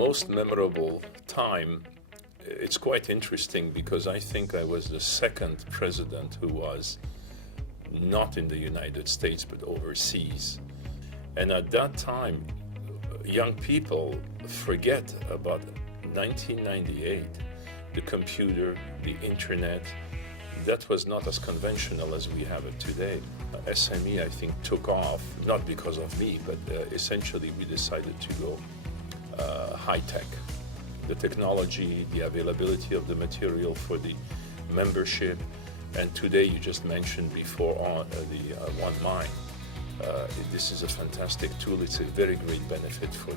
most memorable time, it's quite interesting because I think I was the second president who was not in the United States but overseas. And at that time, young people forget about 1998, the computer, the internet. That was not as conventional as we have it today. SME, I think, took off, not because of me, but essentially we decided to go high-tech. The technology, the availability of the material for the membership, and today you just mentioned before the One Mind. This is a fantastic tool. It's a very great benefit for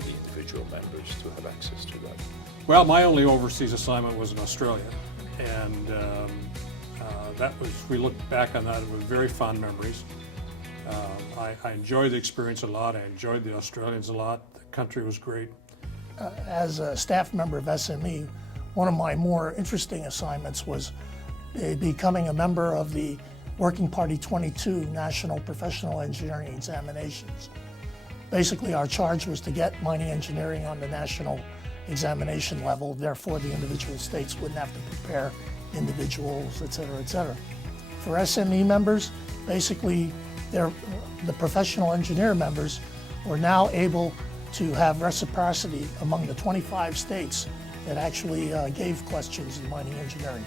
the individual members to have access to that. Well, my only overseas assignment was in Australia, and we look back on that with very fond memories. I enjoyed the experience a lot. I enjoyed the Australians a lot. The country was great. As a staff member of SME, one of my more interesting assignments was becoming a member of the Working Party 22 National Professional Engineering Examinations. Basically, our charge was to get mining engineering on the national examination level, therefore the individual states wouldn't have to prepare individuals, et cetera, et cetera. For SME members, basically, the professional engineer members were now able to have reciprocity among the 25 states that actually gave questions in mining engineering.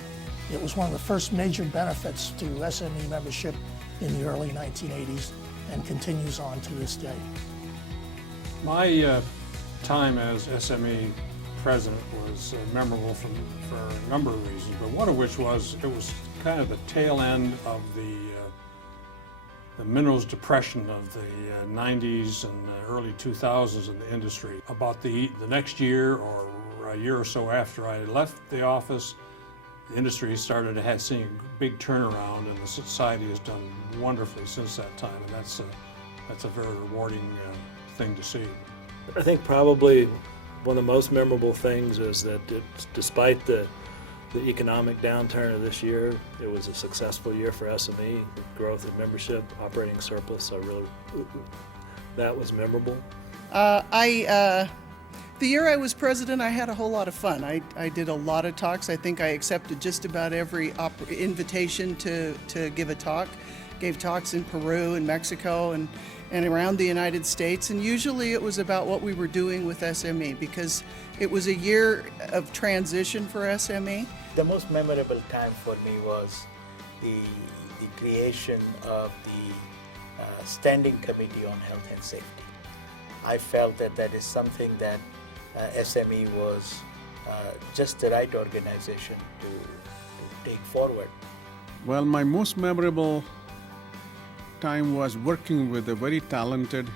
It was one of the first major benefits to SME membership in the early 1980s and continues on to this day. My time as SME president was memorable for a number of reasons, but one of which was it was kind of the tail end of the minerals depression of the 90s and the early 2000s in the industry. About the next year or a year or so after I left the office, the industry started to have seen a big turnaround, and the society has done wonderfully since that time, and that's a very rewarding thing to see. I think probably one of the most memorable things is that despite the economic downturn of this year, it was a successful year for SME, growth in membership, operating surplus. That was memorable. The year I was president, I had a whole lot of fun. I did a lot of talks. I think I accepted just about every invitation to give a talk. Gave talks in Peru and Mexico and around the United States, and usually it was about what we were doing with SME because it was a year of transition for SME. The most memorable time for me was the creation of the Standing Committee on Health and Safety. I felt that is something that SME was just the right organization to take forward. Well, my most memorable time was working with a very talented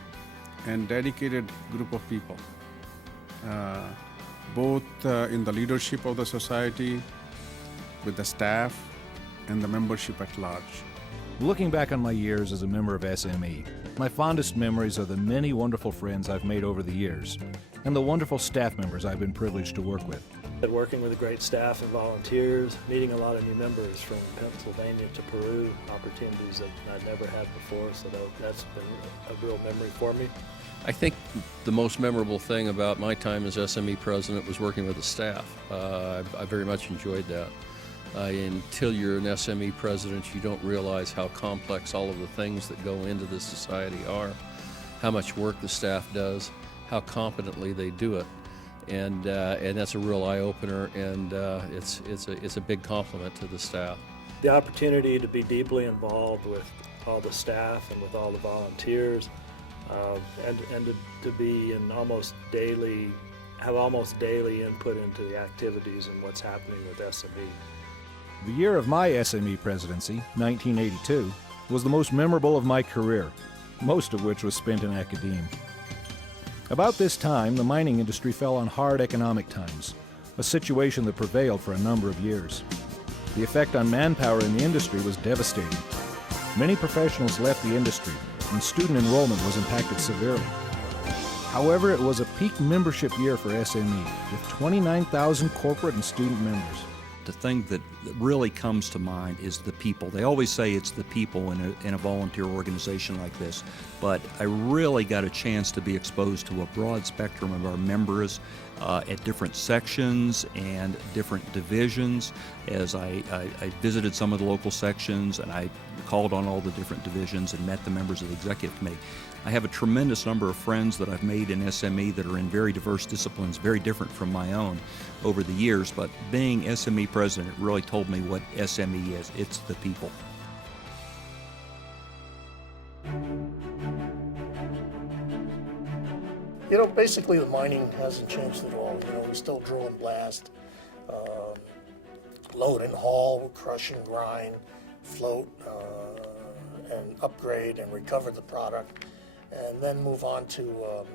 and dedicated group of people, both in the leadership of the society, with the staff, and the membership at large. Looking back on my years as a member of SME, my fondest memories are the many wonderful friends I've made over the years, and the wonderful staff members I've been privileged to work with. Working with a great staff and volunteers, meeting a lot of new members from Pennsylvania to Peru, opportunities that I'd never had before, so that's been a real memory for me. I think the most memorable thing about my time as SME president was working with the staff. I very much enjoyed that. Until you're an SME president, you don't realize how complex all of the things that go into this society are, how much work the staff does, how competently they do it. And that's a real eye-opener, and it's a big compliment to the staff. The opportunity to be deeply involved with all the staff and with all the volunteers, and to be in almost daily input into the activities and what's happening with SME. The year of my SME presidency, 1982, was the most memorable of my career, most of which was spent in academia. About this time, the mining industry fell on hard economic times, a situation that prevailed for a number of years. The effect on manpower in the industry was devastating. Many professionals left the industry, and student enrollment was impacted severely. However, it was a peak membership year for SME, with 29,000 corporate and student members. The thing that really comes to mind is the people. They always say it's the people in a volunteer organization like this, but I really got a chance to be exposed to a broad spectrum of our members at different sections and different divisions. As I visited some of the local sections, and I called on all the different divisions and met the members of the executive committee. I have a tremendous number of friends that I've made in SME that are in very diverse disciplines, very different from my own over the years, but being SME president really told me what SME is. It's the people. You know, basically the mining hasn't changed at all. You know, we still drill and blast, load and haul, crush and grind, float, and upgrade and recover the product, and then move on to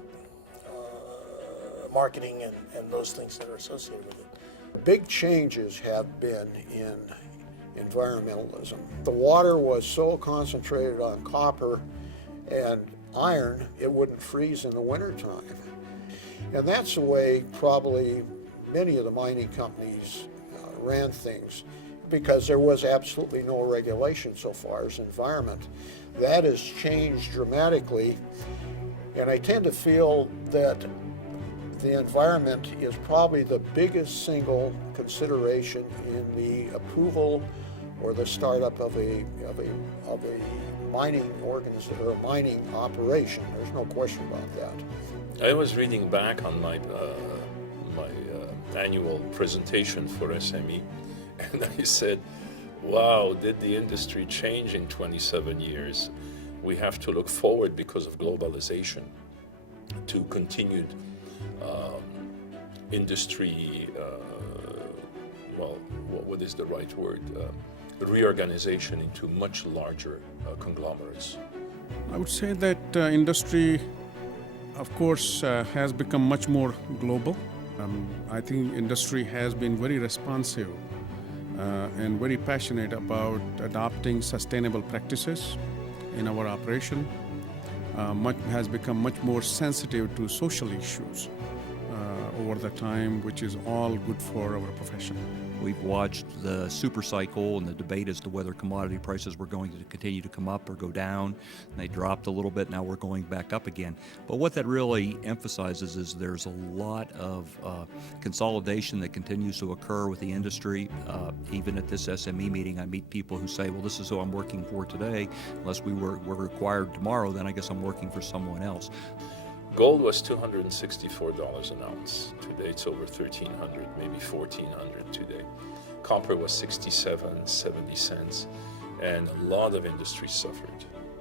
marketing and those things that are associated with it. Big changes have been in environmentalism. The water was so concentrated on copper and iron, it wouldn't freeze in the wintertime. And that's the way probably many of the mining companies ran things, because there was absolutely no regulation so far as environment. That has changed dramatically, and I tend to feel that the environment is probably the biggest single consideration in the approval or the startup of a mining organization or a mining operation. There's no question about that. I was reading back on my annual presentation for SME, and I said, wow, did the industry change in 27 years? We have to look forward because of globalization to continued industry, what is the right word? Reorganization into much larger conglomerates. I would say that industry, of course, has become much more global. I think industry has been very responsive and very passionate about adopting sustainable practices in our operation. Has become much more sensitive to social issues over the time, which is all good for our profession. We've watched the super cycle and the debate as to whether commodity prices were going to continue to come up or go down. And they dropped a little bit, now we're going back up again. But what that really emphasizes is there's a lot of consolidation that continues to occur with the industry. Even at this SME meeting, I meet people who say, well, this is who I'm working for today. Unless we were required tomorrow, then I guess I'm working for someone else. Gold was $264 an ounce. Today it's over $1,300, maybe $1,400 today. Copper was 67, 70 cents, and a lot of industries suffered.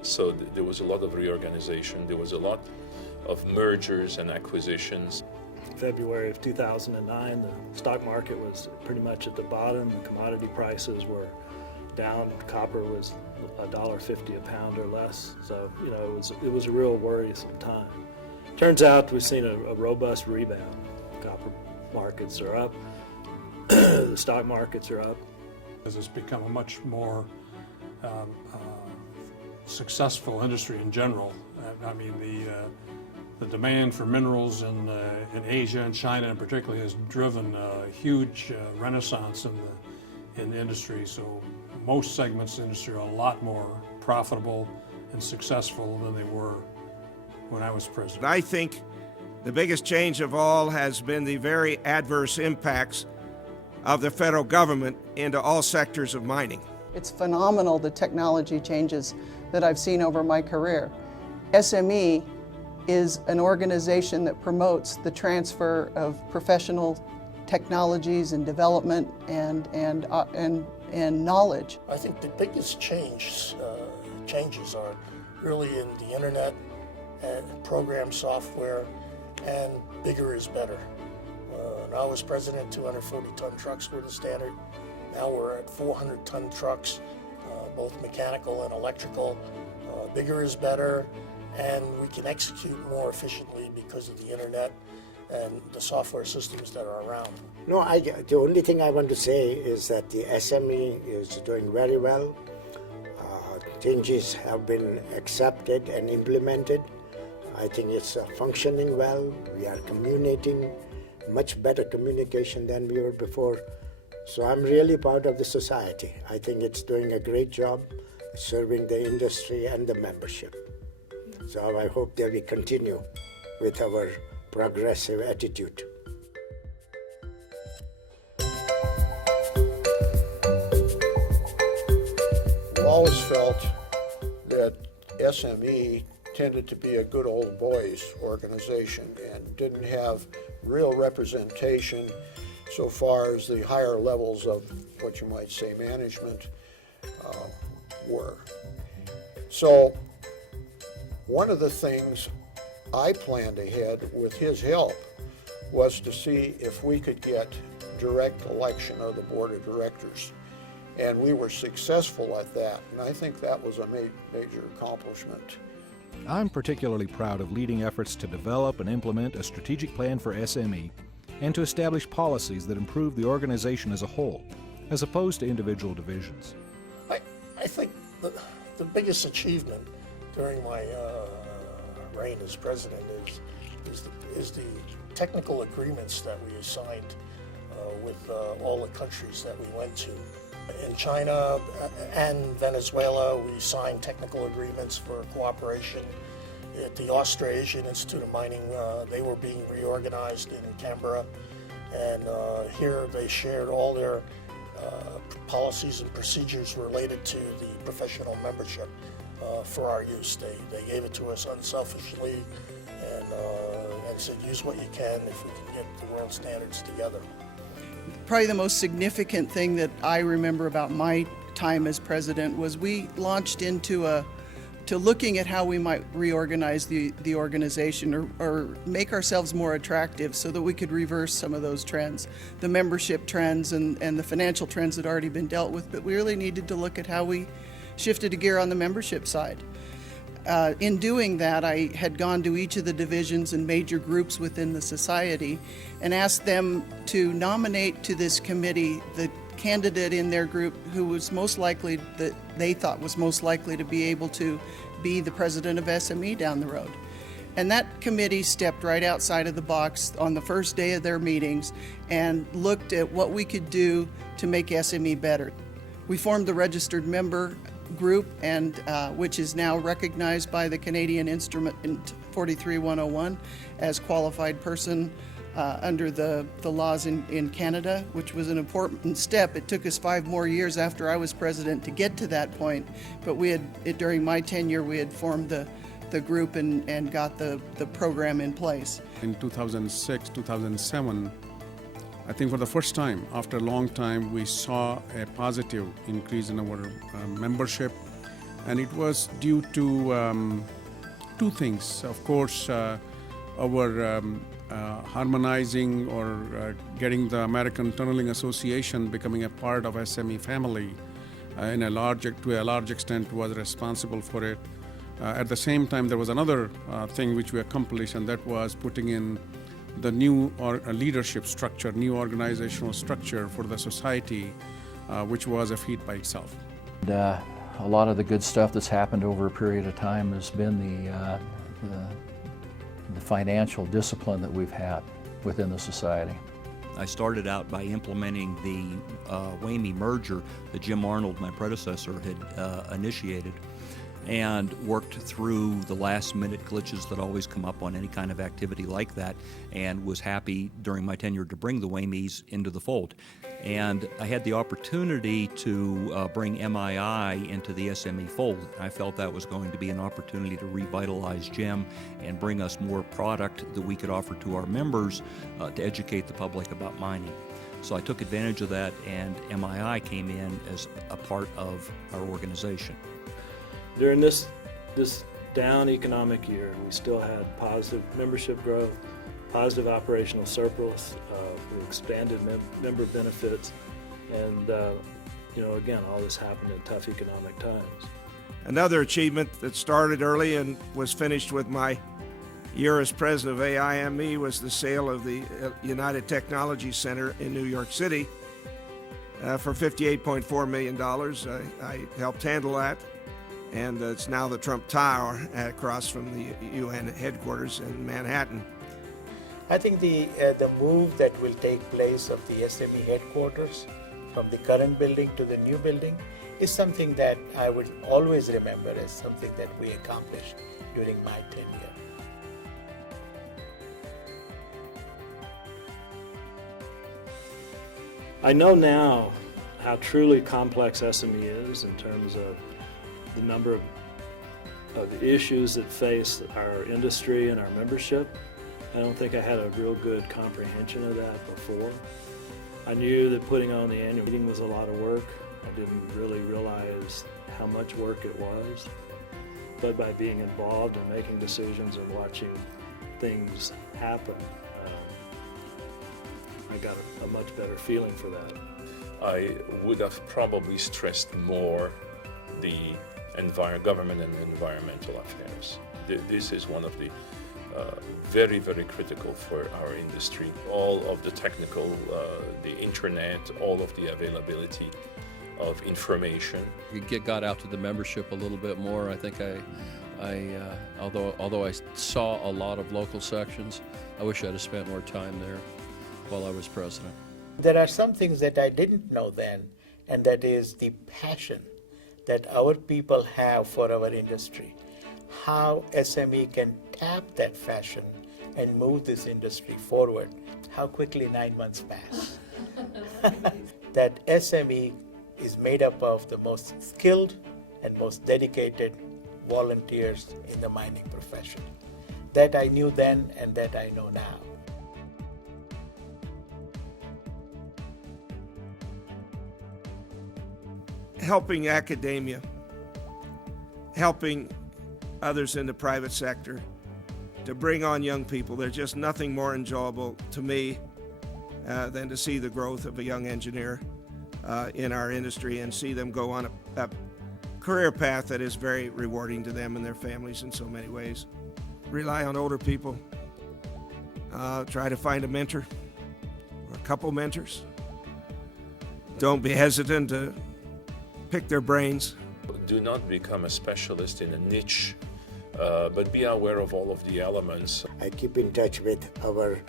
So there was a lot of reorganization. There was a lot of mergers and acquisitions. February of 2009, the stock market was pretty much at the bottom. The commodity prices were down. Copper was $1.50 a pound or less. So, you know, it was a real worrisome time. Turns out we've seen a robust rebound. Copper markets are up, the stock markets are up. As it's become a much more successful industry in general. I mean, the demand for minerals in Asia and China in particular has driven a huge renaissance in the industry. So most segments of the industry are a lot more profitable and successful than they were when I was president. I think the biggest change of all has been the very adverse impacts of the federal government into all sectors of mining. It's phenomenal, the technology changes that I've seen over my career. SME is an organization that promotes the transfer of professional technologies and development and knowledge. I think the biggest changes are really in the internet and program software, and bigger is better. When I was president, 240-ton trucks were the standard. Now we're at 400-ton trucks, both mechanical and electrical. Bigger is better, and we can execute more efficiently because of the internet and the software systems that are around. No, the only thing I want to say is that the SME is doing very well. Changes have been accepted and implemented. I think it's functioning well. We are communicating, much better communication than we were before. So I'm really proud of the society. I think it's doing a great job serving the industry and the membership. So I hope that we continue with our progressive attitude. I've always felt that SME tended to be a good old boys organization and didn't have real representation so far as the higher levels of what you might say management were. So one of the things I planned ahead with his help was to see if we could get direct election of the board of directors. And we were successful at that, and I think that was a major accomplishment. I'm particularly proud of leading efforts to develop and implement a strategic plan for SME and to establish policies that improve the organization as a whole, as opposed to individual divisions. I think the biggest achievement during my reign as president is the technical agreements that we signed with all the countries that we went to. In China and Venezuela, we signed technical agreements for cooperation. At the Australasian Institute of Mining, they were being reorganized in Canberra, and here they shared all their policies and procedures related to the professional membership for our use. They gave it to us unselfishly and said, use what you can if we can get the world standards together. Probably the most significant thing that I remember about my time as president was we launched into looking at how we might reorganize the organization or make ourselves more attractive so that we could reverse some of those trends, the membership trends and the financial trends that had already been dealt with, but we really needed to look at how we shifted a gear on the membership side. In doing that, I had gone to each of the divisions and major groups within the society and asked them to nominate to this committee the candidate in their group who was most likely, that they thought was most likely to be able to be the president of SME down the road. And that committee stepped right outside of the box on the first day of their meetings and looked at what we could do to make SME better. We formed the registered member group, and which is now recognized by the Canadian Instrument 43101 as qualified person under the laws in Canada, which was an important step. It took us 5 more years after I was president to get to that point, but during my tenure we had formed the group and got the program in place. In 2006, 2007, I think for the first time, after a long time, we saw a positive increase in our membership, and it was due to 2 things. Of course, our harmonizing or getting the American Tunneling Association becoming a part of SME family to a large extent was responsible for it. At the same time, there was another thing which we accomplished, and that was putting in the new leadership structure, new organizational structure for the society, which was a feat by itself. A lot of the good stuff that's happened over a period of time has been the financial discipline that we've had within the society. I started out by implementing the WAMI merger that Jim Arnold, my predecessor, had initiated, and worked through the last-minute glitches that always come up on any kind of activity like that, and was happy during my tenure to bring the WAMIs into the fold. And I had the opportunity to bring MII into the SME fold. I felt that was going to be an opportunity to revitalize GEM and bring us more product that we could offer to our members to educate the public about mining. So I took advantage of that, and MII came in as a part of our organization. During this down economic year, we still had positive membership growth, positive operational surplus, we expanded member benefits, and again, all this happened in tough economic times. Another achievement that started early and was finished with my year as president of AIME was the sale of the United Technology Center in New York City for $58.4 million. I helped handle that. And it's now the Trump Tower across from the UN headquarters in Manhattan. I think the move that will take place of the SME headquarters from the current building to the new building, is something that I would always remember as something that we accomplished during my tenure. I know now how truly complex SME is in terms of the number of issues that face our industry and our membership. I don't think I had a real good comprehension of that before. I knew that putting on the annual meeting was a lot of work. I didn't really realize how much work it was. But by being involved and making decisions and watching things happen, I got a much better feeling for that. I would have probably stressed more the government and environmental affairs. This is one of the very, very critical for our industry. All of the technical, the internet, all of the availability of information. You got out to the membership a little bit more. I think although I saw a lot of local sections, I wish I'd have spent more time there while I was president. There are some things that I didn't know then, and that is the passion that our people have for our industry. How SME can tap that passion and move this industry forward. How quickly 9 months pass. That SME is made up of the most skilled and most dedicated volunteers in the mining profession. That I knew then and that I know now. Helping academia, helping others in the private sector to bring on young people. There's just nothing more enjoyable to me than to see the growth of a young engineer in our industry and see them go on a career path that is very rewarding to them and their families in so many ways. Rely on older people. Try to find a mentor or a couple mentors. Don't be hesitant to pick their brains. Do not become a specialist in a niche, but be aware of all of the elements. I keep in touch with our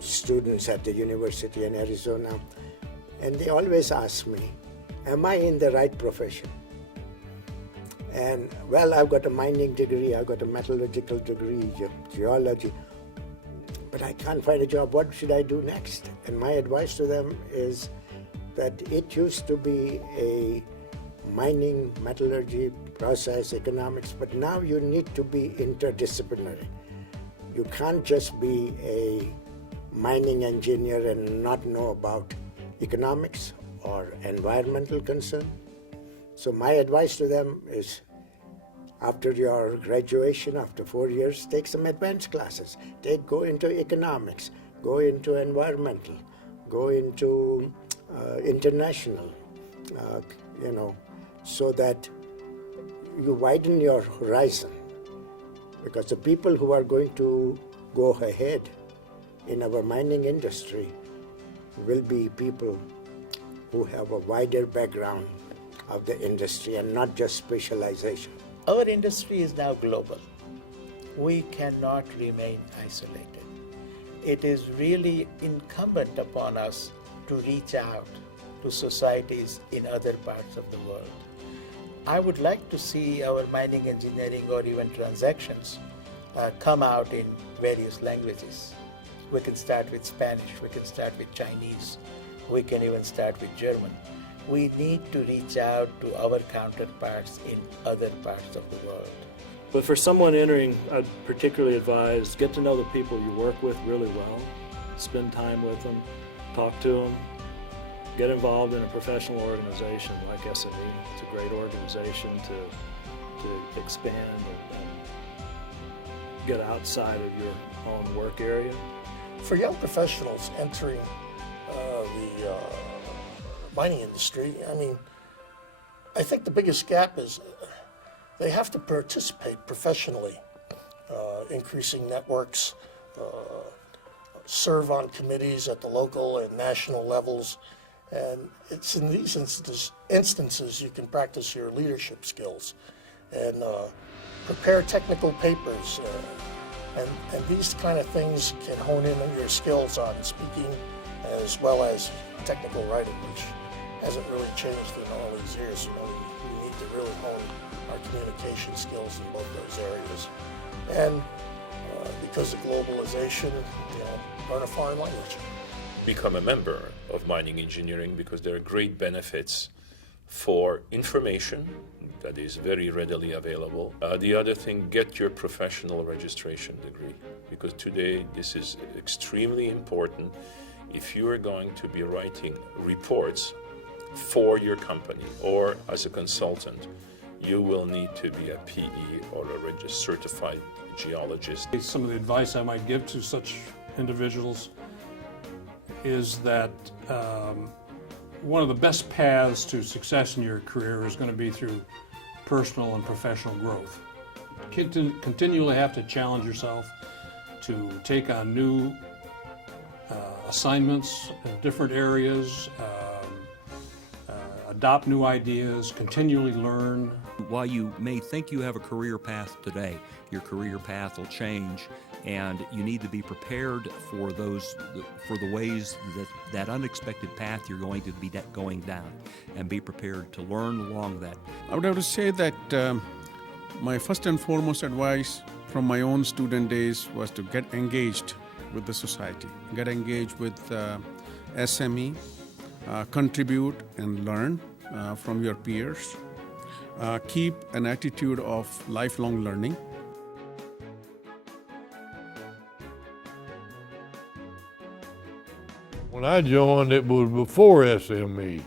students at the university in Arizona, and they always ask me, am I in the right profession? And well, I've got a mining degree, I've got a metallurgical degree, geology, but I can't find a job. What should I do next? And my advice to them is that it used to be a mining, metallurgy, process, economics, but now you need to be interdisciplinary. You can't just be a mining engineer and not know about economics or environmental concern. So my advice to them is, after your graduation, after 4 years, take some advanced classes. Go into economics, go into environmental, go into international, so that you widen your horizon. Because the people who are going to go ahead in our mining industry will be people who have a wider background of the industry and not just specialization. Our industry is now global. We cannot remain isolated. It is really incumbent upon us to reach out to societies in other parts of the world. I would like to see our mining engineering or even transactions come out in various languages. We can start with Spanish, we can start with Chinese, we can even start with German. We need to reach out to our counterparts in other parts of the world. But for someone entering, I'd particularly advise, get to know the people you work with really well, spend time with them, talk to them, get involved in a professional organization like SME. It's a great organization to expand and get outside of your own work area. For young professionals entering the mining industry, I think the biggest gap is they have to participate professionally, increasing networks, serve on committees at the local and national levels. And it's in these instances you can practice your leadership skills and prepare technical papers. And these kind of things can hone in on your skills on speaking as well as technical writing, which hasn't really changed in all these years. You know, we need to really hone our communication skills in both those areas. And because of globalization, you know, learn a foreign language. Become a member of mining engineering because there are great benefits for information that is very readily available. The other thing, get your professional registration degree, because today this is extremely important. If you are going to be writing reports for your company or as a consultant, you will need to be a PE or a certified geologist. Some of the advice I might give to such individuals is that one of the best paths to success in your career is going to be through personal and professional growth. Continually have to challenge yourself to take on new assignments in different areas, adopt new ideas, continually learn. While you may think you have a career path today, your career path will change, and you need to be prepared for the ways that unexpected path you're going to be going down, and be prepared to learn along that. I would have to say that my first and foremost advice from my own student days was to get engaged with the society, get engaged with SME, contribute and learn from your peers, keep an attitude of lifelong learning. When I joined, it was before SME,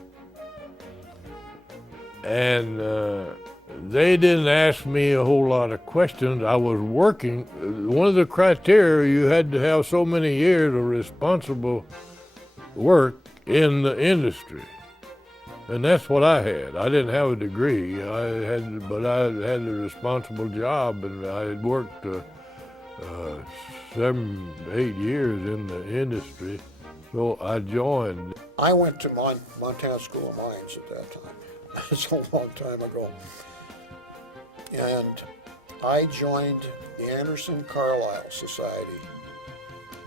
and they didn't ask me a whole lot of questions. I was working. One of the criteria, you had to have so many years of responsible work in the industry, and that's what I had. I didn't have a degree, but I had a responsible job, and I had worked 7, 8 years in the industry. So I joined. I went to Montana School of Mines at that time. It's a long time ago. And I joined the Anderson Carlisle Society,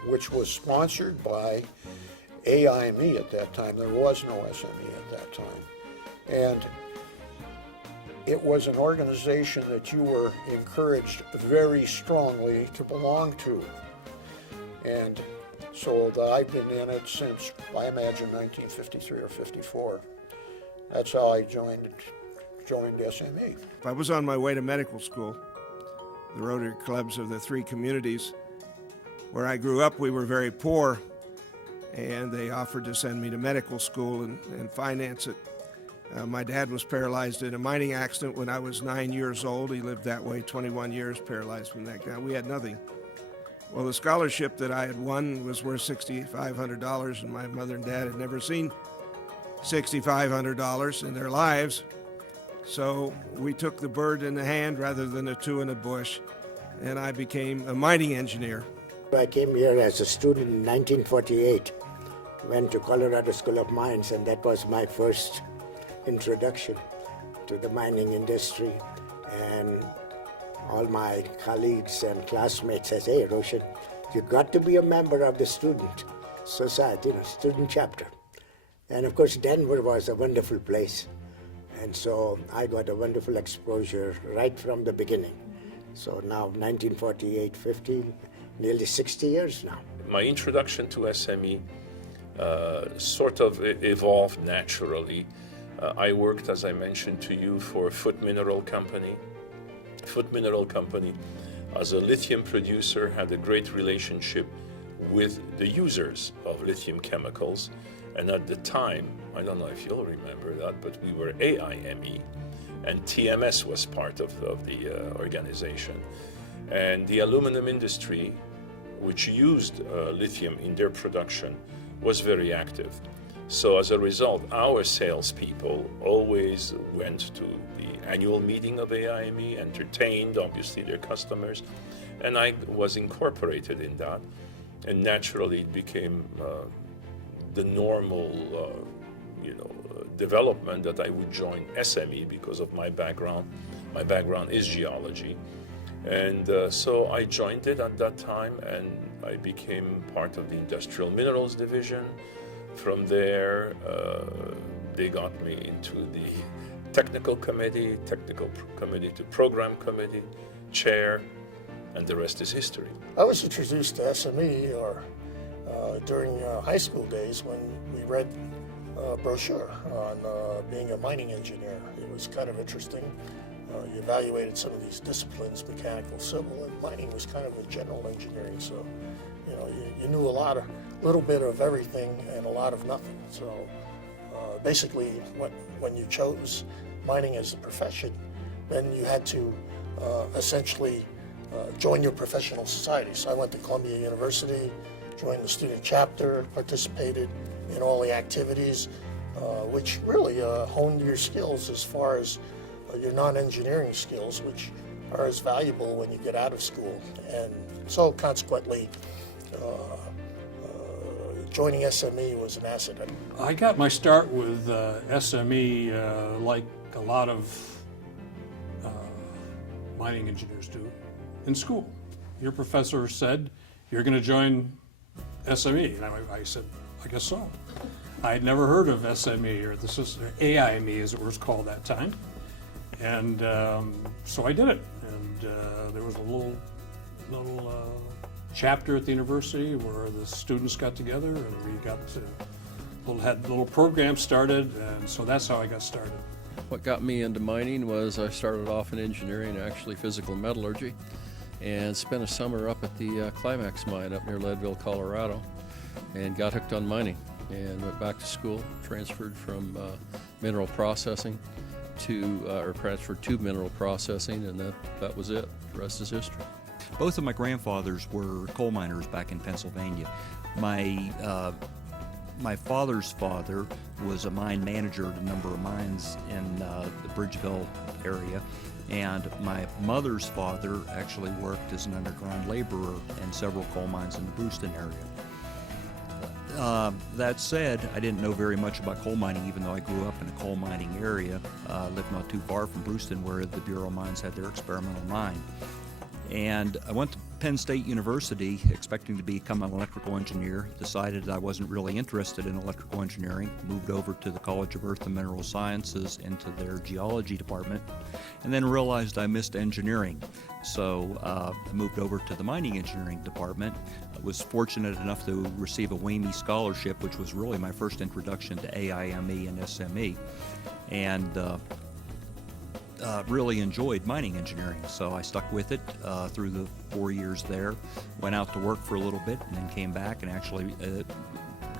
which was sponsored by AIME at that time. There was no SME at that time. And it was an organization that you were encouraged very strongly to belong to. And so I've been in it since, I imagine, 1953 or 54. That's how I joined SME. I was on my way to medical school. The Rotary Clubs of the 3 communities where I grew up, we were very poor, and they offered to send me to medical school and finance it. My dad was paralyzed in a mining accident when I was 9 years old. He lived that way 21 years, paralyzed from that guy. We had nothing. Well, the scholarship that I had won was worth $6,500, and my mother and dad had never seen $6,500 in their lives. So we took the bird in the hand rather than the 2 in the bush, and I became a mining engineer. I came here as a student in 1948, went to Colorado School of Mines, and that was my first introduction to the mining industry. And all my colleagues and classmates says, "Hey, Roshan, you got to be a member of the student society, student chapter." And of course, Denver was a wonderful place. And so I got a wonderful exposure right from the beginning. So now 1948, 50, nearly 60 years now. My introduction to SME sort of evolved naturally. I worked, as I mentioned to you, for Foot Mineral Company. Foot Mineral Company, as a lithium producer, had a great relationship with the users of lithium chemicals. And at the time, I don't know if you'll remember that, but we were AIME, and TMS was part of the organization. And the aluminum industry, which used lithium in their production, was very active. So as a result, our salespeople always went to the annual meeting of AIME, entertained, obviously, their customers, and I was incorporated in that. And naturally, it became the normal development that I would join SME because of my background. My background is geology, And so I joined it at that time, and I became part of the Industrial Minerals Division. From there, they got me into the technical committee to program committee, chair, and the rest is history. I was introduced to SME during high school days when we read a brochure on being a mining engineer. It was kind of interesting. You evaluated some of these disciplines, mechanical, civil, and mining was kind of a general engineering. So, you knew a little bit of everything and a lot of nothing. So, basically, when you chose mining as a profession, then you had to essentially join your professional society. So I went to Columbia University, joined the student chapter, participated in all the activities, which really honed your skills as far as your non-engineering skills, which are as valuable when you get out of school. And so consequently, joining SME was an asset. I got my start with SME like a lot of mining engineers do in school. Your professor said, you're going to join SME. And I said, I guess so. I had never heard of SME or AIME as it was called that time. And so I did it. And there was a little chapter at the university where the students got together and we had a little program started, and so that's how I got started. What got me into mining was I started off in engineering, actually physical metallurgy, and spent a summer up at the Climax mine up near Leadville, Colorado, and got hooked on mining and went back to school, transferred from mineral processing to mineral processing, and that was it. The rest is history. Both of my grandfathers were coal miners back in Pennsylvania. My father's father was a mine manager at a number of mines in the Bridgeville area, and my mother's father actually worked as an underground laborer in several coal mines in the Brewston area. That said, I didn't know very much about coal mining, even though I grew up in a coal mining area. Lived not too far from Brewston, where the Bureau Mines had their experimental mine. And I went to Penn State University expecting to become an electrical engineer, decided I wasn't really interested in electrical engineering, moved over to the College of Earth and Mineral Sciences into their geology department, and then realized I missed engineering. So I moved over to the mining engineering department. I was fortunate enough to receive a WAME scholarship, which was really my first introduction to AIME and SME. And really enjoyed mining engineering, so I stuck with it through the 4 years there. Went out to work for a little bit and then came back and actually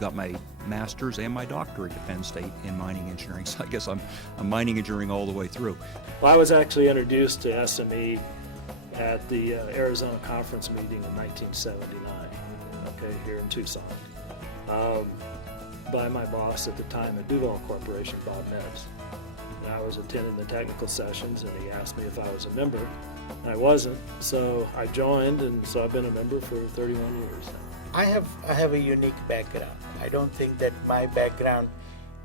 got my master's and my doctorate at Penn State in mining engineering. So I guess I'm mining engineering all the way through. Well, I was actually introduced to SME at the Arizona conference meeting in 1979, here in Tucson, by my boss at the time at Duval Corporation, Bob Neves. And I was attending the technical sessions, and he asked me if I was a member. I wasn't, so I joined, and so I've been a member for 31 years now. I have a unique background. I don't think that my background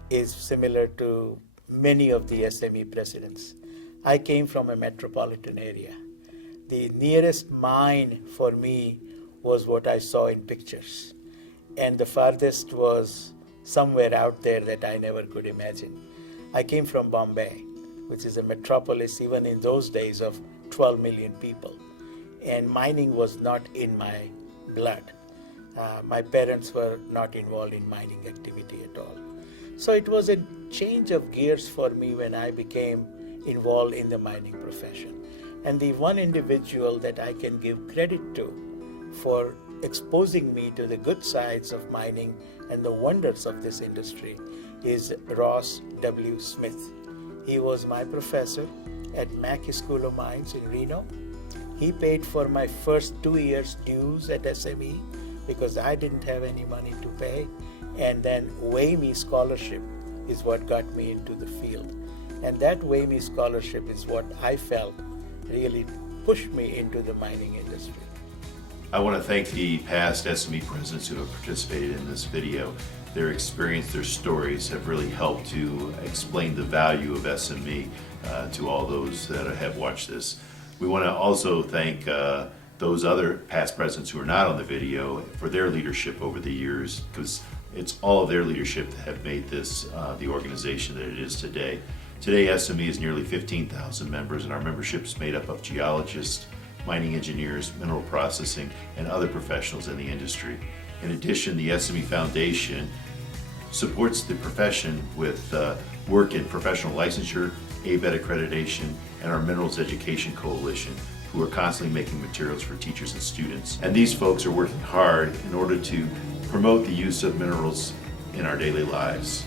is similar to many of the SME presidents. I came from a metropolitan area. The nearest mine for me was what I saw in pictures, and the farthest was somewhere out there that I never could imagine. I came from Bombay, which is a metropolis even in those days of 12 million people, and mining was not in my blood. My parents were not involved in mining activity at all. So it was a change of gears for me when I became involved in the mining profession. And the one individual that I can give credit to for exposing me to the good sides of mining and the wonders of this industry is Ross W. Smith. He was my professor at Mackey School of Mines in Reno. He paid for my first 2 years dues at SME because I didn't have any money to pay. And then WAME scholarship is what got me into the field. And that WAME scholarship is what I felt really pushed me into the mining industry. I want to thank the past SME presidents who have participated in this video. Their experience, their stories have really helped to explain the value of SME to all those that have watched this. We want to also thank those other past presidents who are not on the video for their leadership over the years, because it's all of their leadership that have made this the organization that it is today. Today, SME is nearly 15,000 members, and our membership is made up of geologists, mining engineers, mineral processing, and other professionals in the industry. In addition, the SME Foundation supports the profession with work in professional licensure, ABET accreditation, and our Minerals Education Coalition, who are constantly making materials for teachers and students. And these folks are working hard in order to promote the use of minerals in our daily lives.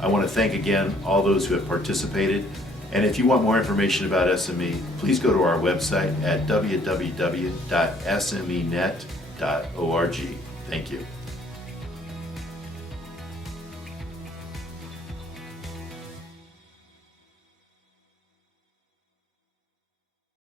I want to thank again all those who have participated. And if you want more information about SME, please go to our website at www.smenet.org. Thank you.